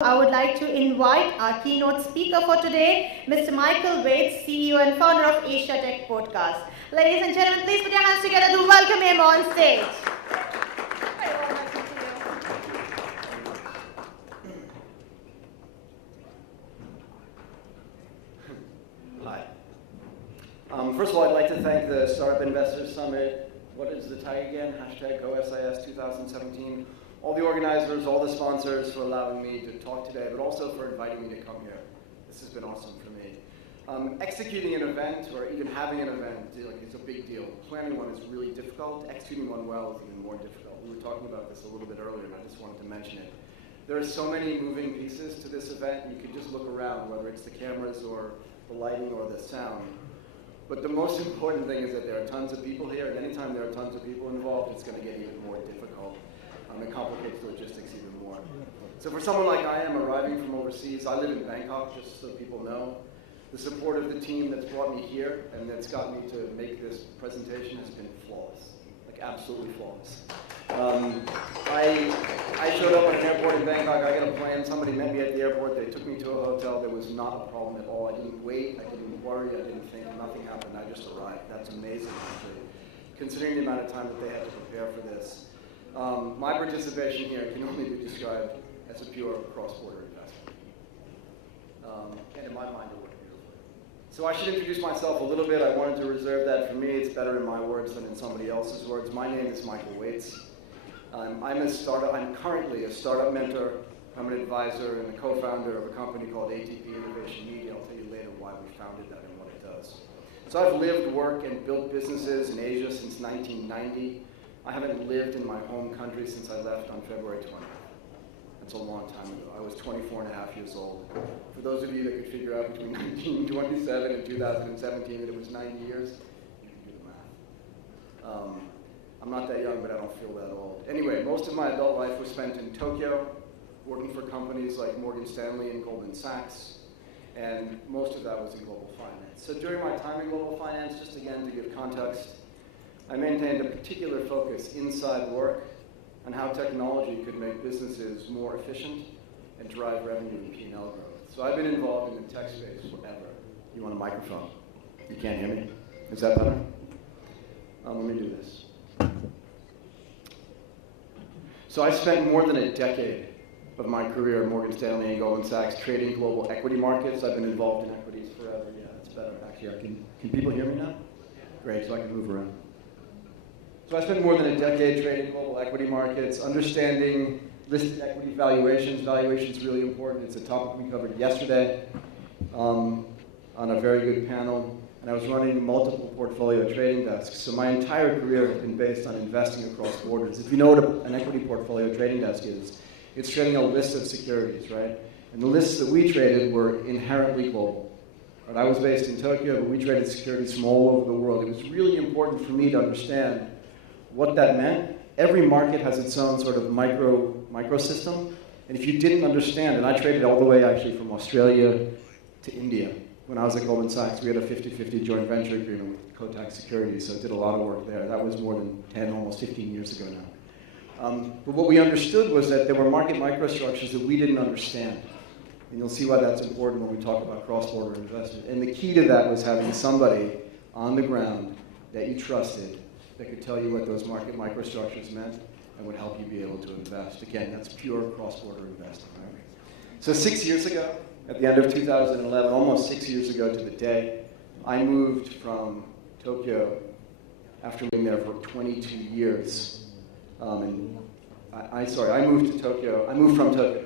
I would like to invite our keynote speaker for today, Mr. Michael Waitze, CEO and founder of Asiatechpodcast. Ladies and gentlemen, please put your hands together to welcome him on stage. Hi. First of all, I'd like to thank the Startup Investors Summit. What is the tag again? #GoSIS 2017. All the organizers, all the sponsors for allowing me to talk today, but also for inviting me to come here. This has been awesome for me. Executing an event, or even having an event, it's a big deal. Planning one is really difficult. Executing one well is even more difficult. We were talking about this a little bit earlier, and I just wanted to mention it. There are so many moving pieces to this event, and you could just look around, whether it's the cameras or the lighting or the sound. But the most important thing is that there are tons of people here, and anytime there are tons of people involved, it's going to get even more difficult. It complicates logistics even more. So for someone like I am, arriving from overseas, I live in Bangkok, just so people know. The support of the team that's brought me here and that's got me to make this presentation has been flawless, like absolutely flawless. I showed up at an airport in Bangkok, I got a plane, somebody met me at the airport, they took me to a hotel, there was not a problem at all. I didn't wait, I didn't worry, I didn't think, nothing happened, I just arrived. That's amazing, actually, considering the amount of time that they had to prepare for this. My participation here can only be described as a pure cross-border investment. And in my mind, it worked beautifully. So I should introduce myself a little bit. I wanted to reserve that for me. It's better in my words than in somebody else's words. My name is Michael Waitze. I'm currently a startup mentor. I'm an advisor and a co-founder of a company called ATP Innovation Media. I'll tell you later why we founded that and what it does. So I've lived, worked, and built businesses in Asia since 1990. I haven't lived in my home country since I left on February 20th. That's a long time ago. I was 24 and a half years old. For those of you that could figure out between 1927 and 2017 that it was 90 years, you can do the math. I'm not that young, but I don't feel that old. Anyway, most of my adult life was spent in Tokyo, working for companies like Morgan Stanley and Goldman Sachs, and most of that was in global finance. So during my time in global finance, just again to give context, I maintained a particular focus inside work on how technology could make businesses more efficient and drive revenue and P&L growth. So I've been involved in the tech space forever. You want a microphone? You can't hear me? Is that better? Let me do this. So I spent more than a decade of my career at Morgan Stanley and Goldman Sachs trading global equity markets. I've been involved in equities forever. Yeah, that's better. Actually, can people hear me now? Great, so I can move around. So I spent more than a decade trading global equity markets, understanding listed equity valuations. Valuation is really important. It's a topic we covered yesterday on a very good panel. And I was running multiple portfolio trading desks. So my entire career has been based on investing across borders. If you know what an equity portfolio trading desk is, it's trading a list of securities, right? And the lists that we traded were inherently global. Right? I was based in Tokyo, but we traded securities from all over the world. It was really important for me to understand what that meant. Every market has its own sort of microsystem, and if you didn't understand, and I traded all the way actually from Australia to India. When I was at Goldman Sachs, we had a 50-50 joint venture agreement with Kotak Securities, so I did a lot of work there. That was more than 10, almost 15 years ago now. But what we understood was that there were market microstructures that we didn't understand. And you'll see why that's important when we talk about cross-border investment. And the key to that was having somebody on the ground that you trusted that could tell you what those market microstructures meant and would help you be able to invest. Again, that's pure cross-border investing. Right? So 6 years ago, at the end of 2011, almost 6 years ago to the day, I moved from Tokyo after living there for 22 years. I moved to Tokyo. I moved from Tokyo.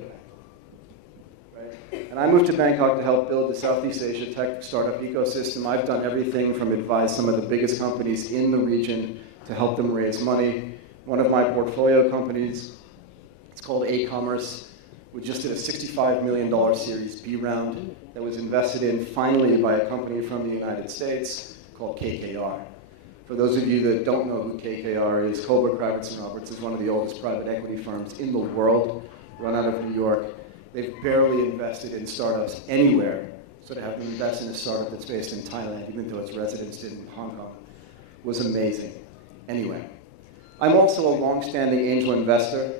Right? And I moved to Bangkok to help build the Southeast Asia tech startup ecosystem. I've done everything from advise some of the biggest companies in the region to help them raise money. One of my portfolio companies, it's called A-Commerce. We just did a $65 million Series B round that was invested in finally by a company from the United States called KKR. For those of you that don't know who KKR is, Kohlberg Kravis & Roberts is one of the oldest private equity firms in the world, run out of New York. They've barely invested in startups anywhere, so to have them invest in a startup that's based in Thailand, even though its residents did in Hong Kong, was amazing. Anyway, I'm also a long-standing angel investor.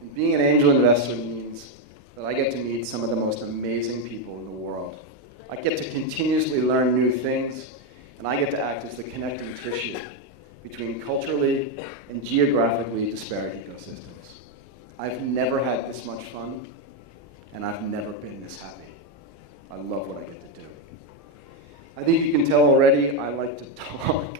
And being an angel investor means that I get to meet some of the most amazing people in the world. I get to continuously learn new things, and I get to act as the connecting tissue between culturally and geographically disparate ecosystems. I've never had this much fun, and I've never been this happy. I love what I get to do. I think you can tell already I like to talk.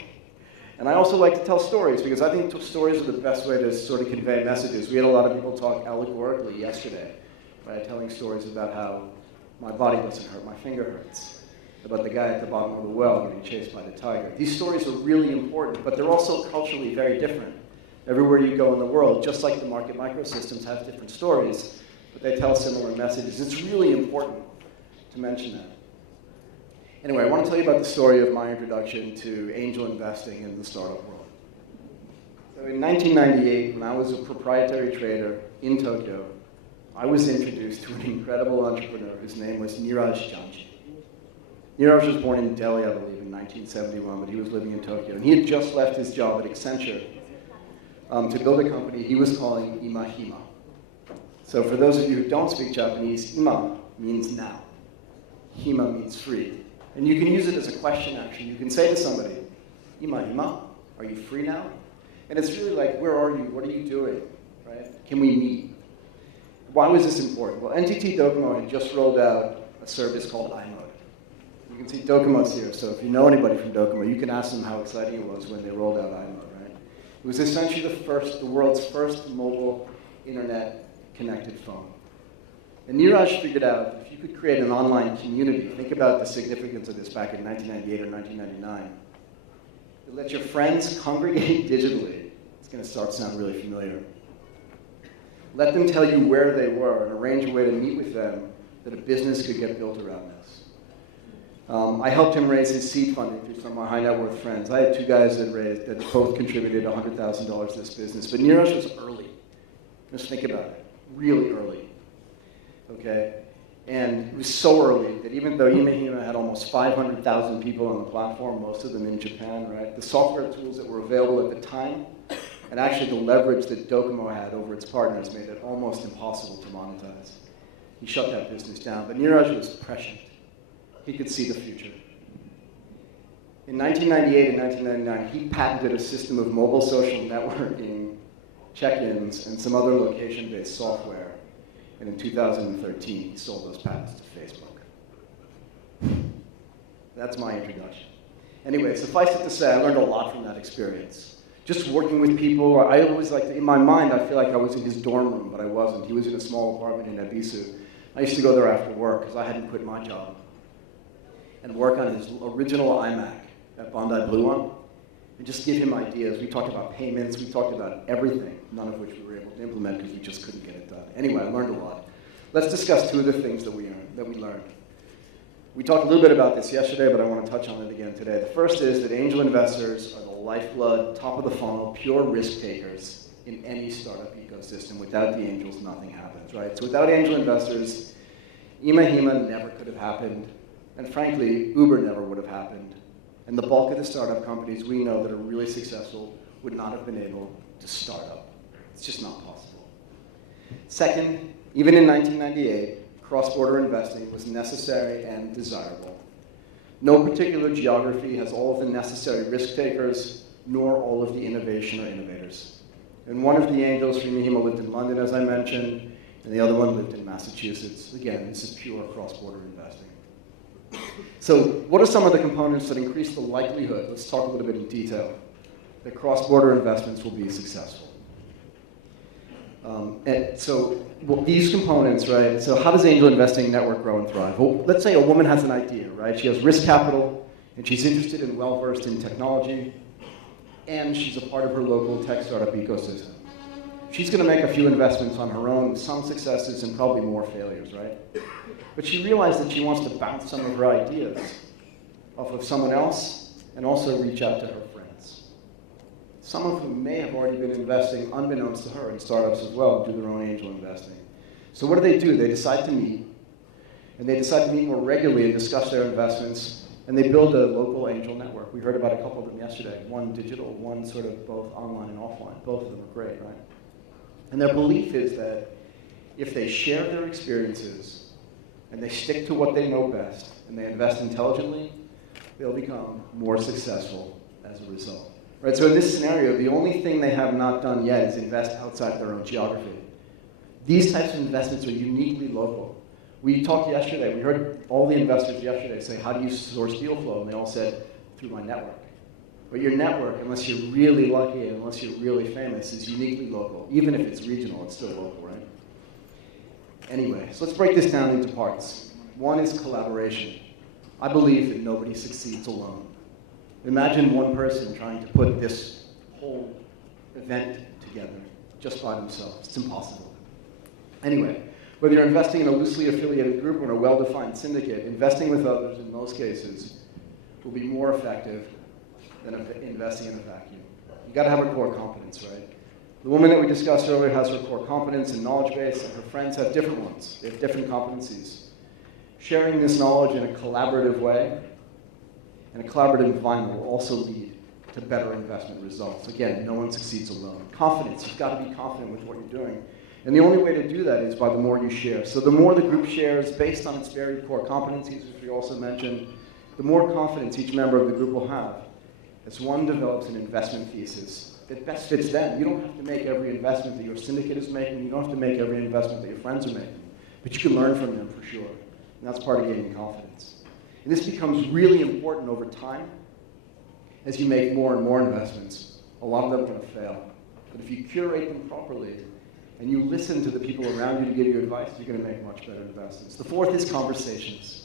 And I also like to tell stories, because I think stories are the best way to sort of convey messages. We had a lot of people talk allegorically yesterday, right, telling stories about how my body doesn't hurt, my finger hurts, about the guy at the bottom of the well getting chased by the tiger. These stories are really important, but they're also culturally very different. Everywhere you go in the world, just like the market microsystems have different stories, but they tell similar messages. It's really important to mention that. Anyway, I want to tell you about the story of my introduction to angel investing in the startup world. So in 1998, when I was a proprietary trader in Tokyo, I was introduced to an incredible entrepreneur whose name was Niraj Janji. Niraj was born in Delhi, I believe, in 1971, but he was living in Tokyo. And he had just left his job at Accenture to build a company he was calling Ima-Hima. So for those of you who don't speak Japanese, Ima means now. Hima means free. And you can use it as a question, actually. You can say to somebody, Ima, are you free now? And it's really like, where are you? What are you doing? Right? Can we meet? Why was this important? Well, NTT Docomo had just rolled out a service called iMode. You can see Docomo's here, so if you know anybody from Docomo, you can ask them how exciting it was when they rolled out iMode, right? It was essentially the world's first mobile internet-connected phone. And Niraj figured out if you could create an online community, think about the significance of this back in 1998 or 1999, to let your friends congregate digitally. It's going to start to sound really familiar. Let them tell you where they were and arrange a way to meet with them that a business could get built around this. I helped him raise his seed funding through some of my high net worth friends. I had two guys that both contributed $100,000 to this business, but Niraj was early. Just think about it, really early. Okay, and it was so early that even though Ima-Hima had almost 500,000 people on the platform, most of them in Japan, right, the software tools that were available at the time, and actually the leverage that Docomo had over its partners made it almost impossible to monetize. He shut that business down, but Niraj was prescient. He could see the future. In 1998 and 1999, he patented a system of mobile social networking, check-ins, and some other location-based software. And in 2013, he sold those patents to Facebook. That's my introduction. Anyway, suffice it to say, I learned a lot from that experience. Just working with people, I always like, in my mind, I feel like I was in his dorm room, but I wasn't. He was in a small apartment in Ebisu. I used to go there after work, because I hadn't quit my job, and work on his original iMac, that Bondi Blue one, and just give him ideas. We talked about payments, we talked about everything, none of which we were able to implement because we just couldn't get it done. Anyway, I learned a lot. Let's discuss two of the things that we learned. We talked a little bit about this yesterday, but I want to touch on it again today. The first is that angel investors are the lifeblood, top of the funnel, pure risk takers in any startup ecosystem. Without the angels, nothing happens, right? So without angel investors, Ima-Hima never could have happened, and frankly, Uber never would have happened. And the bulk of the startup companies we know that are really successful would not have been able to start up. It's just not possible. Second, even in 1998, cross-border investing was necessary and desirable. No particular geography has all of the necessary risk takers, nor all of the innovation or innovators. And one of the angels from Ima-Hima lived in London, as I mentioned, and the other one lived in Massachusetts. Again, this is pure cross-border investing. So what are some of the components that increase the likelihood, let's talk a little bit in detail, that cross-border investments will be successful? These components, right, so how does angel investing network grow and thrive? Well, let's say a woman has an idea, right? She has risk capital, and she's interested and well-versed in technology, and she's a part of her local tech startup ecosystem. She's going to make a few investments on her own, with some successes and probably more failures, right? But she realized that she wants to bounce some of her ideas off of someone else and also reach out to her friends. Some of whom may have already been investing, unbeknownst to her, in startups as well, do their own angel investing. So what do? They decide to meet, and they decide to meet more regularly and discuss their investments, and they build a local angel network. We heard about a couple of them yesterday, one digital, one sort of both online and offline. Both of them are great, right? And their belief is that if they share their experiences and they stick to what they know best and they invest intelligently, they'll become more successful as a result. Right? So in this scenario, the only thing they have not done yet is invest outside their own geography. These types of investments are uniquely local. We talked yesterday, we heard all the investors yesterday say, how do you source deal flow? And they all said, through my network. But your network, unless you're really lucky and unless you're really famous, is uniquely local. Even if it's regional, it's still local, right? Anyway, so let's break this down into parts. One is collaboration. I believe that nobody succeeds alone. Imagine one person trying to put this whole event together just by themselves. It's impossible. Anyway, whether you're investing in a loosely affiliated group or in a well-defined syndicate, investing with others in most cases will be more effective than investing in a vacuum. You got to have a core competence, right? The woman that we discussed earlier has her core competence and knowledge base, and her friends have different ones. They have different competencies. Sharing this knowledge in a collaborative way and a collaborative environment will also lead to better investment results. Again, no one succeeds alone. Confidence, you've got to be confident with what you're doing. And the only way to do that is by the more you share. So the more the group shares based on its varied core competencies, which we also mentioned, the more confidence each member of the group will have as one develops an investment thesis that best fits them. You don't have to make every investment that your syndicate is making. You don't have to make every investment that your friends are making. But you can learn from them for sure. And that's part of gaining confidence. And this becomes really important over time as you make more and more investments. A lot of them are going to fail. But if you curate them properly and you listen to the people around you to give you advice, you're going to make much better investments. The fourth is conversations.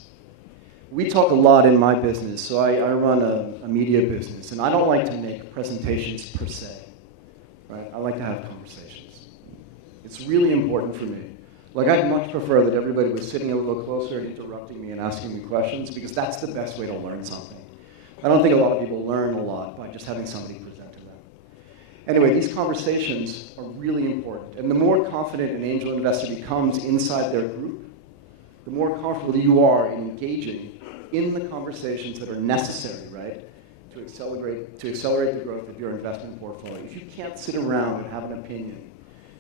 We talk a lot in my business, so I run a media business, and I don't like to make presentations per se, right? I like to have conversations. It's really important for me. Like, I'd much prefer that everybody was sitting a little closer and interrupting me and asking me questions, because that's the best way to learn something. I don't think a lot of people learn a lot by just having somebody present to them. Anyway, these conversations are really important, and the more confident an angel investor becomes inside their group, the more comfortable you are in engaging in the conversations that are necessary, right, to accelerate the growth of your investment portfolio. If you can't sit around and have an opinion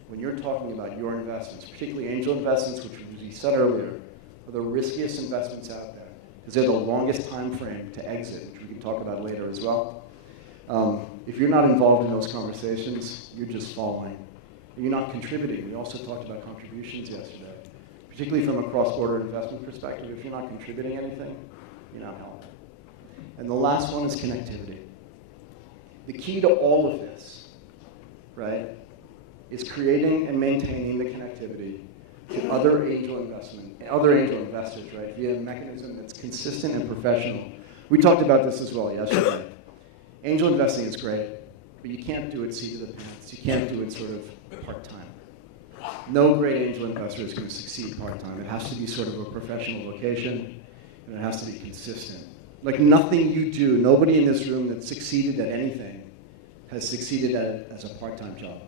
when you're talking about your investments, particularly angel investments, which we said earlier, are the riskiest investments out there, because they're the longest time frame to exit, which we can talk about later as well. If you're not involved in those conversations, you're just following. You're not contributing. We also talked about contributions yesterday. Particularly from a cross-border investment perspective, if you're not contributing anything, you're not helping. And the last one is connectivity. The key to all of this, right, is creating and maintaining the connectivity to other angel investors, right, via a mechanism that's consistent and professional. We talked about this as well yesterday. Angel investing is great, but you can't do it seat of the pants. You can't do it sort of part-time. No great angel investor is going to succeed part-time. It has to be sort of a professional vocation, and it has to be consistent. Like, nothing you do, nobody in this room that succeeded at anything has succeeded at it as a part-time job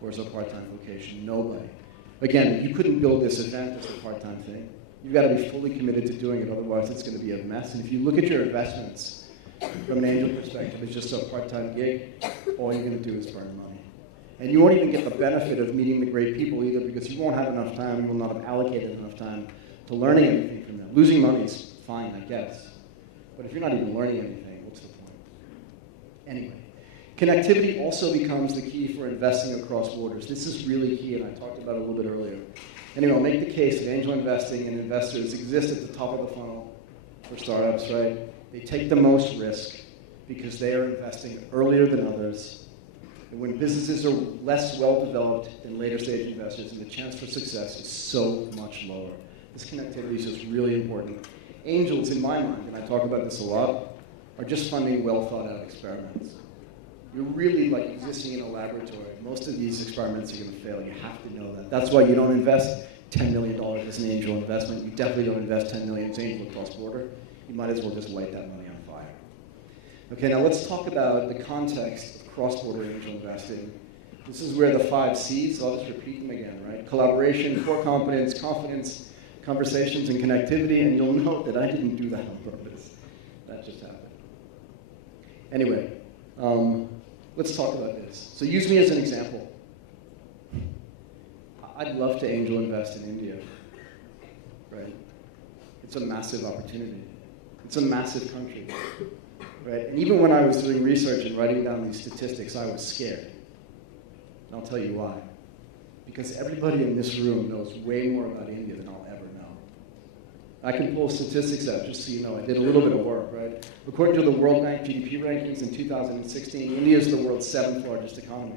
or as a part-time vocation. Nobody. Again, you couldn't build this event as a part-time thing. You've got to be fully committed to doing it, otherwise it's going to be a mess. And if you look at your investments from an angel perspective, it's just a part-time gig, all you're going to do is burn money. And you won't even get the benefit of meeting the great people either, because you won't have enough time, you will not have allocated enough time to learning anything from them. Losing money is fine, I guess. But if you're not even learning anything, what's the point? Anyway, connectivity also becomes the key for investing across borders. This is really key, and I talked about it a little bit earlier. Anyway, I'll make the case that angel investing and investors exist at the top of the funnel for startups, right? They take the most risk because they are investing earlier than others. And when businesses are less well-developed than later-stage investors, and the chance for success is so much lower. This connectivity is just really important. Angels, in my mind, and I talk about this a lot, are just funding well-thought-out experiments. You're really like existing in a laboratory. Most of these experiments are going to fail. You have to know that. That's why you don't invest $10 million as an angel investment. You definitely don't invest $10 million as angel cross-border. You might as well just light that money on fire. Okay, now let's talk about the context of cross-border angel investing. This is where the 5 C's, so I'll just repeat them again, right? Collaboration, core competence, confidence, conversations, and connectivity. And you'll note that I didn't do that on purpose. That just happened. Anyway, let's talk about this. So use me as an example. I'd love to angel invest in India, right? It's a massive opportunity. It's a massive country, right? And even when I was doing research and writing down these statistics, I was scared. And I'll tell you why. Because everybody in this room knows way more about India than I'll ever know. I can pull statistics out just so you know. I did a little bit of work, right? According to the World Bank GDP rankings in 2016, India is the world's 7th largest economy.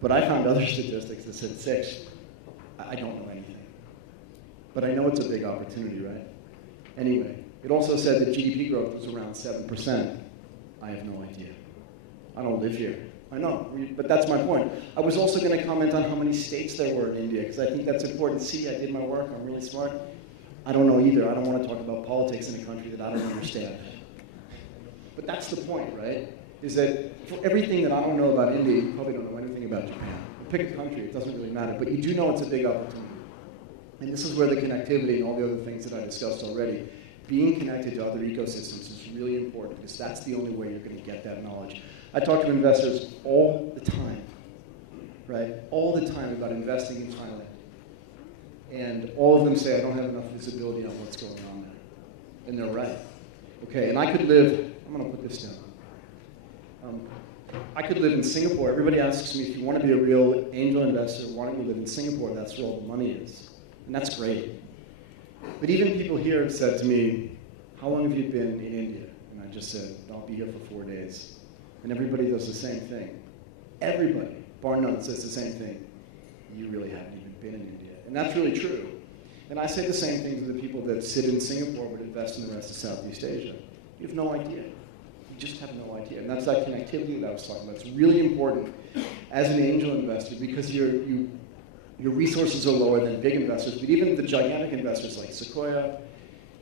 But I found other statistics that said 6th. I don't know anything. But I know it's a big opportunity, right? Anyway, it also said that GDP growth was around 7%. I have no idea. I don't live here. I know, but that's my point. I was also going to comment on how many states there were in India, because I think that's important. See, I did my work. I'm really smart. I don't know either. I don't want to talk about politics in a country that I don't understand. But that's the point, right? Is that for everything that I don't know about India, you probably don't know anything about Japan. Pick a country, it doesn't really matter. But you do know it's a big opportunity. And this is where the connectivity and all the other things that I discussed already, being connected to other ecosystems is really important, because that's the only way you're going to get that knowledge. I talk to investors all the time, right? All the time about investing in Thailand. And all of them say, I don't have enough visibility on what's going on there. And they're right. Okay, and I could live, I'm going to put this down. I could live in Singapore. Everybody asks me, if you want to be a real angel investor, why don't you live in Singapore? That's where all the money is. And that's great. But even people here have said to me, how long have you been in India? And I just said, I'll be here for 4 days. And everybody does the same thing. Everybody, bar none, says the same thing. You really haven't even been in India. And that's really true. And I say the same thing to the people that sit in Singapore but invest in the rest of Southeast Asia. You have no idea. You just have no idea. And that's that connectivity that I was talking about. It's really important as an angel investor, because your resources are lower than big investors, but even the gigantic investors like Sequoia,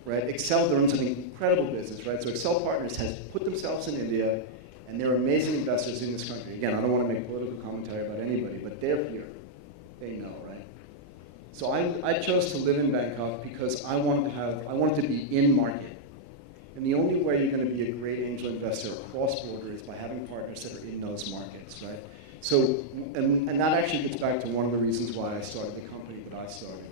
right? Excel, they're in an incredible business, right? So Excel Partners has put themselves in India, and they're amazing investors in this country. Again, I don't want to make political commentary about anybody, but they're here. They know, right? So I chose to live in Bangkok because I wanted to be in market. And the only way you're going to be a great angel investor cross-border is by having partners that are in those markets, right? So, and that actually gets back to one of the reasons why I started the company that I started.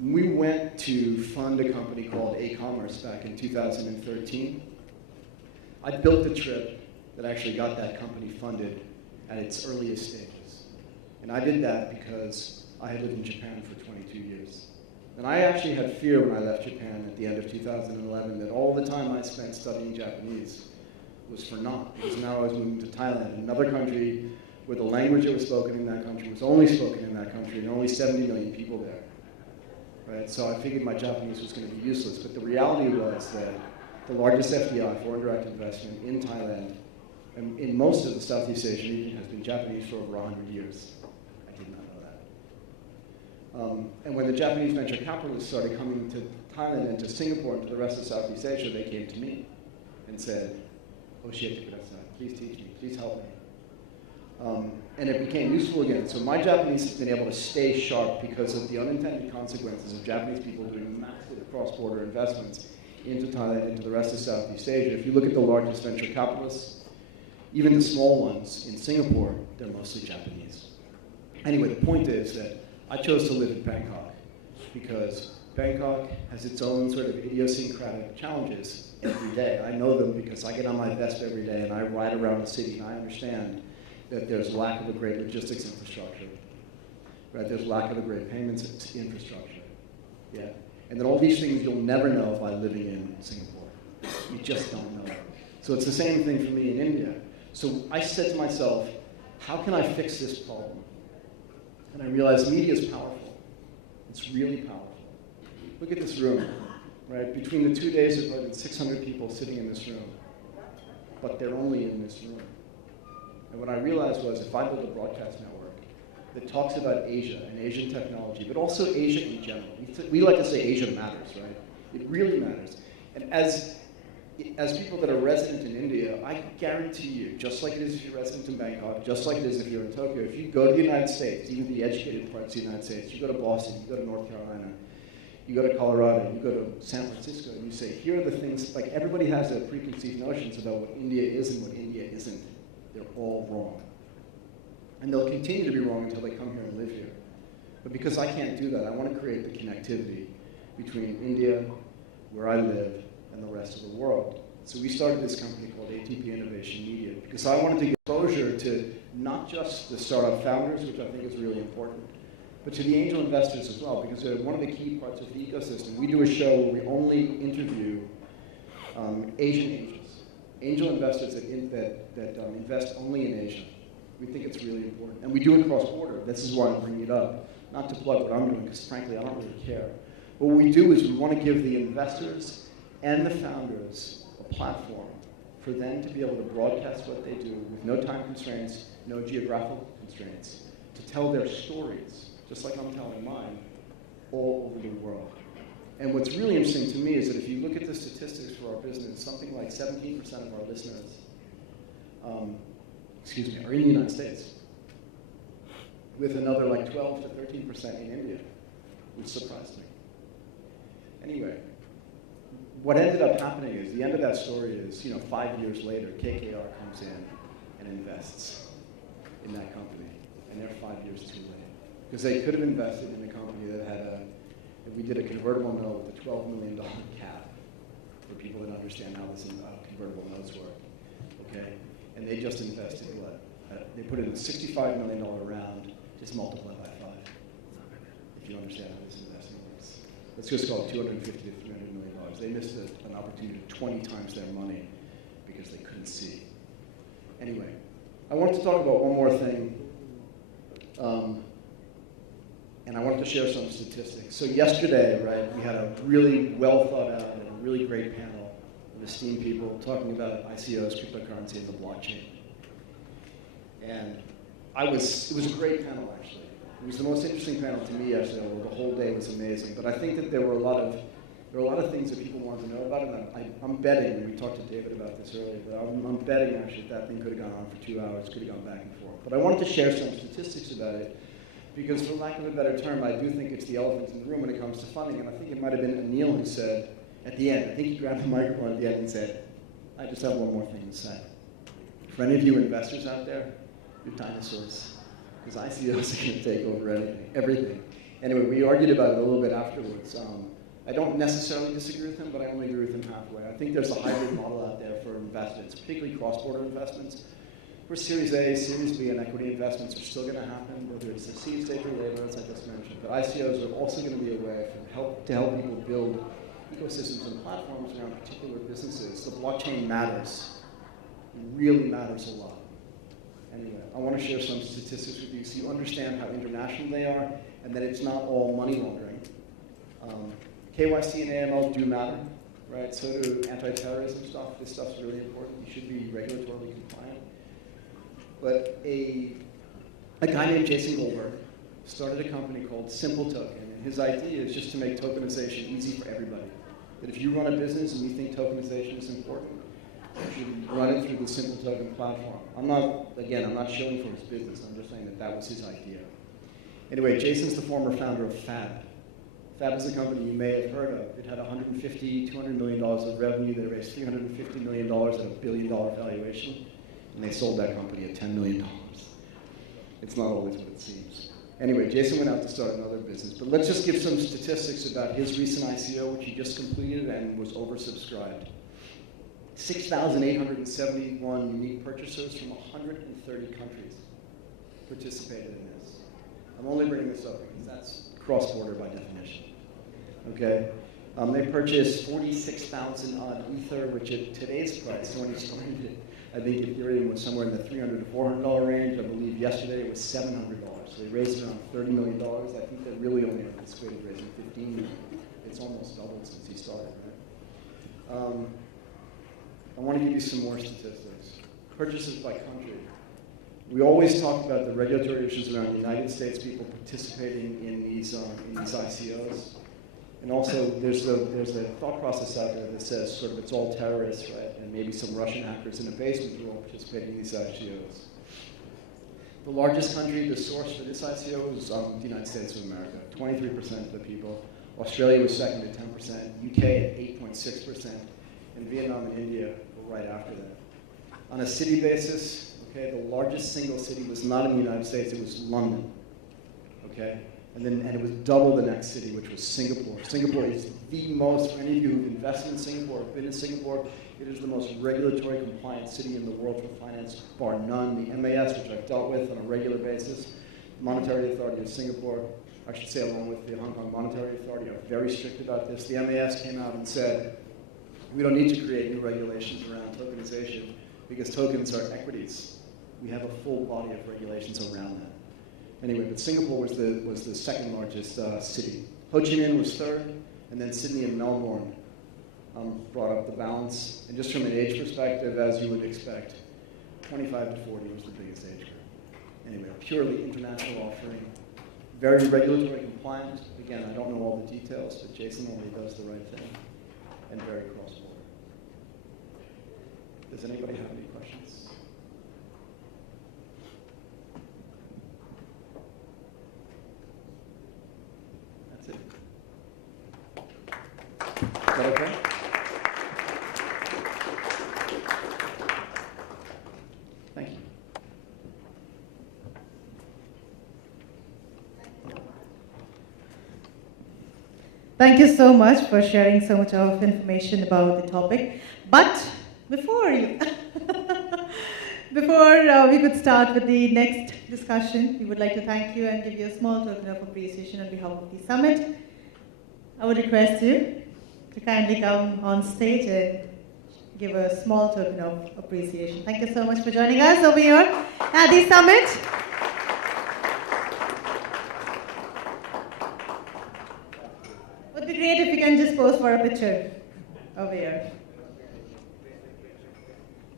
We went to fund a company called A-Commerce back in 2013. I built the trip that actually got that company funded at its earliest stages. And I did that because I had lived in Japan for 22 years. And I actually had fear when I left Japan at the end of 2011 that all the time I spent studying Japanese was for naught, because now I was moving to Thailand, another country where the language that was spoken in that country was only spoken in that country, and only 70 million people there. Right? So I figured my Japanese was going to be useless, but the reality was that the largest FDI, foreign direct investment, in Thailand, and in most of the Southeast Asian region, has been Japanese for over 100 years. I did not know that. And when the Japanese venture capitalists started coming to Thailand and to Singapore and to the rest of Southeast Asia, they came to me and said, "Oshiete kudasai, please teach me, please help me." And it became useful again. So my Japanese has been able to stay sharp because of the unintended consequences of Japanese people doing massive cross-border investments into Thailand, into the rest of Southeast Asia. If you look at the largest venture capitalists, even the small ones in Singapore, they're mostly Japanese. Anyway, the point is that I chose to live in Bangkok because Bangkok has its own sort of idiosyncratic challenges every day. I know them because I get on my vest every day and I ride around the city and I understand that there's lack of a great logistics infrastructure, right? There's lack of a great payments infrastructure, yeah? And then all these things you'll never know by living in Singapore. You just don't know. So it's the same thing for me in India. So I said to myself, how can I fix this problem? And I realized media is powerful. It's really powerful. Look at this room, right? Between the 2 days, there's more than 600 people sitting in this room, but they're only in this room. And what I realized was if I build a broadcast network that talks about Asia and Asian technology, but also Asia in general. We like to say Asia matters, right? It really matters. And as people that are resident in India, I guarantee you, just like it is if you're resident in Bangkok, just like it is if you're in Tokyo, if you go to the United States, even the educated parts of the United States, you go to Boston, you go to North Carolina, you go to Colorado, you go to San Francisco, and you say, here are the things, like everybody has their preconceived notions about what India is and what India isn't. They're all wrong. And they'll continue to be wrong until they come here and live here. But because I can't do that, I want to create the connectivity between India, where I live, and the rest of the world. So we started this company called ATP Innovation Media because I wanted to get exposure to not just the startup founders, which I think is really important, but to the angel investors as well, because they're one of the key parts of the ecosystem. We do a show where we only interview Asian angels, angel investors that invest only in Asia. We think it's really important. And we do it cross-border. This is why I'm bringing it up. Not to plug what I'm doing, because frankly, I don't really care. But what we do is we want to give the investors and the founders a platform for them to be able to broadcast what they do with no time constraints, no geographical constraints, to tell their stories, just like I'm telling mine, all over the world. And what's really interesting to me is that if you look at the statistics for our business, something like 17% of our listeners are in the United States, with another like 12 to 13% in India, which surprised me. Anyway, what ended up happening is, the end of that story is, 5 years later, KKR comes in and invests in that company, and they're 5 years too late. Because they could have invested in a company that had if we did a convertible note with a $12 million cap, for people that understand how convertible notes work, okay? And they just invested what? They put in a $65 million round, just multiply by 5, if you understand how this investment works. Let's just call it $250 to $300 million. They missed an opportunity to 20 times their money because they couldn't see. Anyway, I wanted to talk about one more thing, and I wanted to share some statistics. So yesterday, right, we had a really well thought out and a really great panel of esteemed people talking about ICOs, cryptocurrency, and the blockchain. And it was a great panel, actually. It was the most interesting panel to me, actually, although the whole day was amazing. But I think that there were a lot of things that people wanted to know about, and I'm betting, and we talked to David about this earlier, but I'm betting, actually, that thing could have gone on for 2 hours, could have gone back and forth. But I wanted to share some statistics about it, because for lack of a better term, I do think it's the elephant in the room when it comes to funding, and I think it might have been Anil who said at the end, I think he grabbed the microphone at the end and said, I just have one more thing to say. For any of you investors out there, you're dinosaurs, because ICOs are going to take over everything. Anyway, we argued about it a little bit afterwards. I don't necessarily disagree with him, but I only agree with him halfway. I think there's a hybrid model out there for investments, particularly cross-border investments. For Series A, Series B, and equity investments are still going to happen, whether it's the seed stage or later, as I just mentioned. But ICOs are also going to be a way to help people build ecosystems and platforms around particular businesses. The blockchain matters. It really matters a lot. Anyway, I want to share some statistics with you so you understand how international they are and that it's not all money laundering. KYC and AML do matter, right? So do anti-terrorism stuff. This stuff's really important. You should be regulatorily compliant. But a guy named Jason Goldberg started a company called Simple Token, and his idea is just to make tokenization easy for everybody. That if you run a business and you think tokenization is important, you should run it through the Simple Token platform. I'm not shilling for his business. I'm just saying that was his idea. Anyway, Jason's the former founder of Fab. Fab is a company you may have heard of. It had $150, $200 million of revenue. They raised $350 million at a $1 billion valuation, and they sold that company at $10 million. It's not always what it seems. Anyway, Jason went out to start another business, but let's just give some statistics about his recent ICO, which he just completed and was oversubscribed. 6,871 unique purchasers from 130 countries participated in this. I'm only bringing this up because that's cross-border by definition. Okay? They purchased 46,000 odd Ether, which at today's price, when he started it, I think Ethereum was somewhere in the $300 to $400 range. I believe yesterday it was $700. So they raised around $30 million. I think they really only anticipated raising $15 million. It's almost doubled since he started, right? I want to give you some more statistics. Purchases by country. We always talk about the regulatory issues around the United States people participating in these ICOs. And also, there's a thought process out there that says sort of it's all terrorists, right? And maybe some Russian hackers in a basement who are all participating in these ICOs. The largest country, the source for this ICO was the United States of America, 23% of the people. Australia was second at 10%, UK at 8.6%, and Vietnam and India were right after that. On a city basis, okay, the largest single city was not in the United States, it was London. Okay? And it was double the next city, which was Singapore. Singapore is the most, for any of you who've invested in Singapore or been in Singapore, it is the most regulatory compliant city in the world for finance, bar none. The MAS, which I've dealt with on a regular basis, Monetary Authority of Singapore, I should say along with the Hong Kong Monetary Authority, are very strict about this. The MAS came out and said, we don't need to create new regulations around tokenization because tokens are equities. We have a full body of regulations around that. Anyway, but Singapore was the second largest city. Ho Chi Minh was third, and then Sydney and Melbourne brought up the balance. And just from an age perspective, as you would expect, 25 to 40 was the biggest age group. Anyway, a purely international offering, very regulatory compliant. Again, I don't know all the details, but Jason only does the right thing, and very cross-border. Does anybody have any questions? That's it. Is that okay? Thank you. Thank you so much for sharing so much of information about the topic. But before we could start with the next discussion, we would like to thank you and give you a small token of appreciation on behalf of the summit. I would request you to kindly come on stage and give a small token of appreciation. Thank you so much for joining us over here at the summit. It would be great if you can just pose for a picture over here.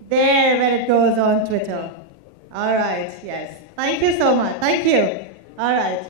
There, where it goes on Twitter. All right, yes. Thank you so much. Thank you. All right.